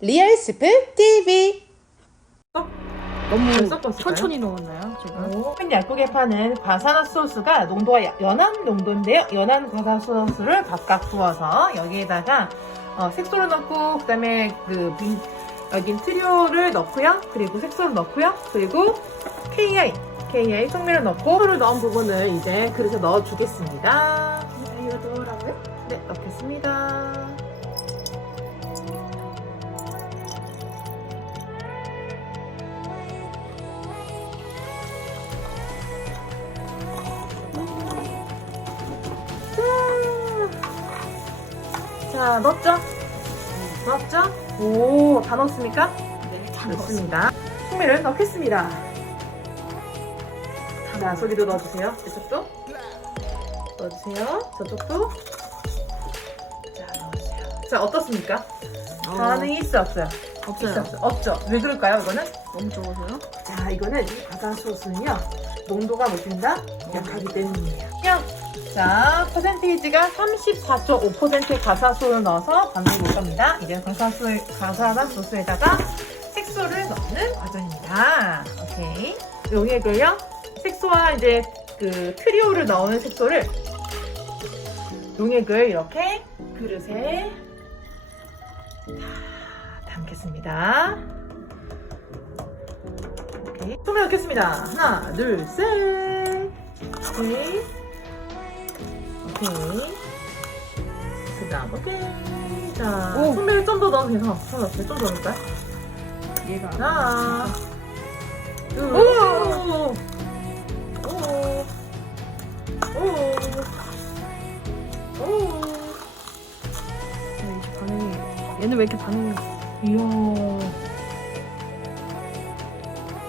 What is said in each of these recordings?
리얼 스프 TV. 너무 섞었을까요? 천천히 넣었나요, 제가? 큰 약국에 파는 과사나 소스가 농도가 야- 연한 농도인데요. 연한 과사 소스를 각각 부어서 여기에다가 어, 색소를 넣고 그다음에 그 빈, 여긴 트리오를 넣고요. 그리고 색소를 넣고요. 그리고 KI KI 성면을 넣고 소를 넣은 부분을 이제 그릇에 넣어주겠습니다. 이거 넣으라고요? 네, 넣겠습니다. 자, 자, 넣었죠? 넣었죠? 오, 다 넣었습니까? 네, 다 넣습니다. 소미를 넣겠습니다. 자, 소리도 넣어주세요. 이쪽도. 넣어주세요. 저쪽도. 자, 넣어주세요. 자, 어떻습니까? 반응이 있어, 없어요? 없어요. 있어, 없어? 없죠? 왜 그럴까요, 이거는? 너무 적어서요? 자, 이거는 이 과자 소스는요, 농도가 못된다? 약하기 때문이에요. 그냥, 자, 퍼센테이지가 34.5%의 가사소를 넣어서 반응이 볼 겁니다. 이제 가사소, 가사나 소스에다가 색소를 넣는 과정입니다. 오케이. 용액을요, 색소와 이제 그 트리오를 넣은 색소를 용액을 이렇게 그릇에 다 담겠습니다. 오케이. 손을 넣겠습니다. 하나, 둘, 셋. 오케이. 오케이. 그 다음, 오케이. 자, 오. 손을 좀더 넣어도 넣을게요. 좀더 넣을까요? 얘가. 둘, 오! 오, 오, 오, 오. 반응이. 얘는 왜 이렇게 반응이. 이야.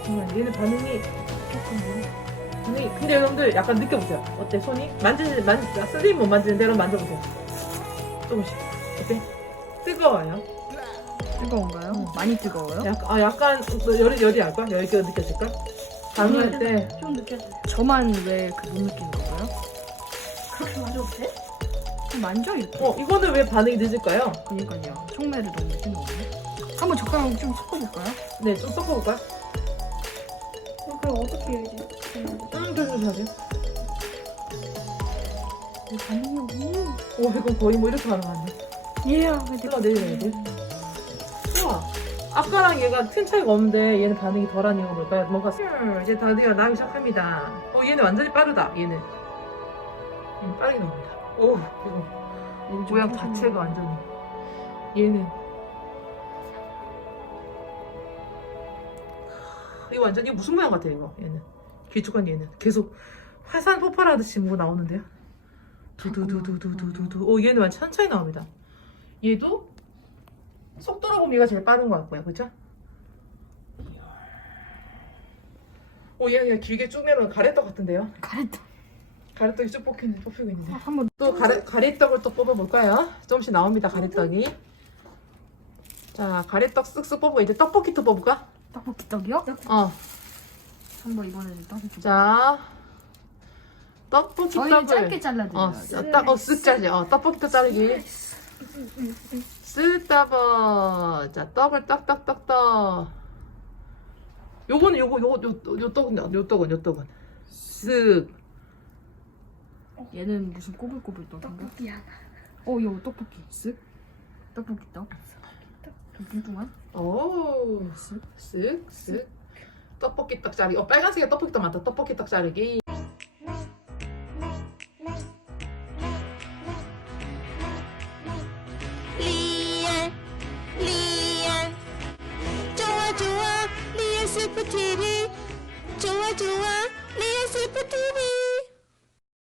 정말 얘는 반응이 조금 반응이 근데 여러분들 약간 느껴보세요. 어때 손이? 만지는 만 선생님 못 만지는 대로 만져보세요. 조금씩. 어때? 뜨거워요. 뜨거운가요? 음. 많이 뜨거워요? 약간 아 약간 너 열이 열이 할까? 열기가 느껴질까? 반응할 때 좀 느껴져요. 저만 왜 그 못 느끼는 건가요? 그렇게 만져도 돼? 좀 만져, 이렇게. 어 이거는 왜 반응이 늦을까요? 그니까요. 총매를 너무 늦게 넣었네. 한번 젓가락 좀 섞어볼까요? 네, 좀 섞어볼까요? 어, 그럼 어떻게 해야지? 음, 음, 조심하세요. 왜 반응이 없니? 오, 이건 거의 뭐 이렇게 반응하네. 얘야, 왜 뜨거 내려야 돼. 우와. 아까랑 얘가 큰 차이가 없는데 얘는 반응이 덜한 이유가 뭘까요? 뭔가 음, 이제 다리가 나기 시작합니다. 어 얘는 완전히 빠르다. 얘는. 얘는 빠르게 나옵니다. 오 이거 모양 자체가 완전히. 얘는. 이거 완전히 무슨 모양 같아 이거 얘는. 길쭉한 얘는 계속 화산 폭발하듯이 뭐 나오는데요. 두두두두두두두. 오 얘는 완전 천천히 나옵니다. 얘도 속도로 보면 얘가 제일 빠른 것 같고요. 그죠? 오, 얘는 그냥 길게 쭉 내려온 가래떡 같은데요? 가래떡. 가래떡이 쭉 뽑히는, 뽑히고 있는데. 한번 또 가래, 가래떡을 또 뽑아볼까요? 조금씩 나옵니다, 가래떡이. 자, 가래떡 쓱쓱 뽑고 이제 떡볶이 또 뽑을까? 떡볶이 떡이요? 어, 한번 이번에는 좀. 자. 떡볶이 저희는 떡을. 짧게 잘라드려요. 어, 쓱, 딱, 어, 쓱 짜지. 어, 떡볶이도 자르기. 쓱 따버. 자, 떡을 떡떡떡떡. 요거는 요거 요거 요, 요 떡은 요 떡은 요 떡은 쓱. 얘는 무슨 꼬불꼬불 떡인가? 떡볶이 하나. 어, 이거 떡볶이. 쓱. 떡볶이 떡. 좀 뚱뚱한? 오, 쓱, 쓱, 쓱. 떡볶이 떡 자르기. 어, 빨간색에 떡볶이 떡 많다. 떡볶이 떡 자르기. 리얼 리얼 좋아 좋아 리얼 스프 TV 좋아 좋아 리얼 스프 TV